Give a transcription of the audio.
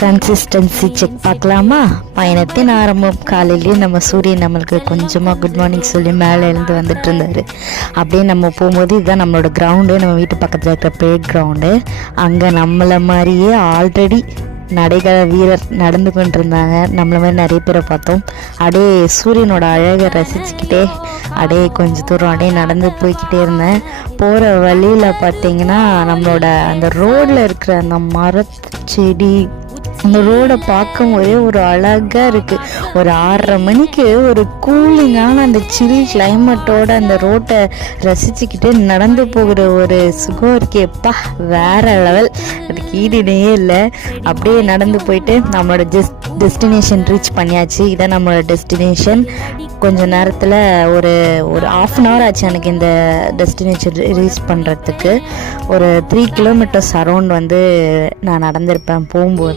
Consistency check பார்க்கலாமா? பயணத்தின் ஆரம்பம். காலையிலேயே நம்ம சூரியன் நம்மளுக்கு கொஞ்சமாக குட் மார்னிங் சொல்லி மேலே எழுந்து வந்துட்டு இருந்தார். அப்படியே நம்ம போகும்போது இதுதான் நம்மளோட கிரவுண்டு, நம்ம வீட்டு பக்கத்தில் இருக்கிற ப்ளே கிரவுண்டு. அங்கே நம்மளை மாதிரியே ஆல்ரெடி நடைகள வீரர் நடந்து கொண்டு இருந்தாங்க. நம்மள மாதிரி நிறைய பேரை பார்த்தோம். அப்படியே சூரியனோட அழகை ரசிச்சுக்கிட்டே அப்படியே கொஞ்சம் தூரம் அப்படியே நடந்து போய்கிட்டே இருந்தேன். போகிற வழியில் பார்த்தீங்கன்னா நம்மளோட அந்த ரோடில் இருக்கிற அந்த செடி, அந்த ரோடை பார்க்கும் போதே ஒரு அழகாக இருக்குது. ஒரு 6:30 மணிக்கு ஒரு கூலிங்கான அந்த சில் கிளைமேட்டோட அந்த ரோட்டை ரசிச்சுக்கிட்டு நடந்து போகிற ஒரு சுகம் இருக்கேப்பா, வேற லெவல். அதுக்கு ஈடுனையே இல்லை. அப்படியே நடந்து போயிட்டு நம்மளோட டெஸ்டினேஷன் ரீச் பண்ணியாச்சு. இதான் நம்மளோட டெஸ்டினேஷன். கொஞ்ச நேரத்தில் ஒரு 1/2 ஆச்சு எனக்கு இந்த டெஸ்டினேஷன் ரீச் பண்ணுறதுக்கு. ஒரு 3 கிலோமீட்டர்ஸ் அரௌண்ட் வந்து நான் நடந்திருப்பேன் போகும்போது.